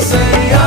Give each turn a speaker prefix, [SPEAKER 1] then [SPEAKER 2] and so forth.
[SPEAKER 1] say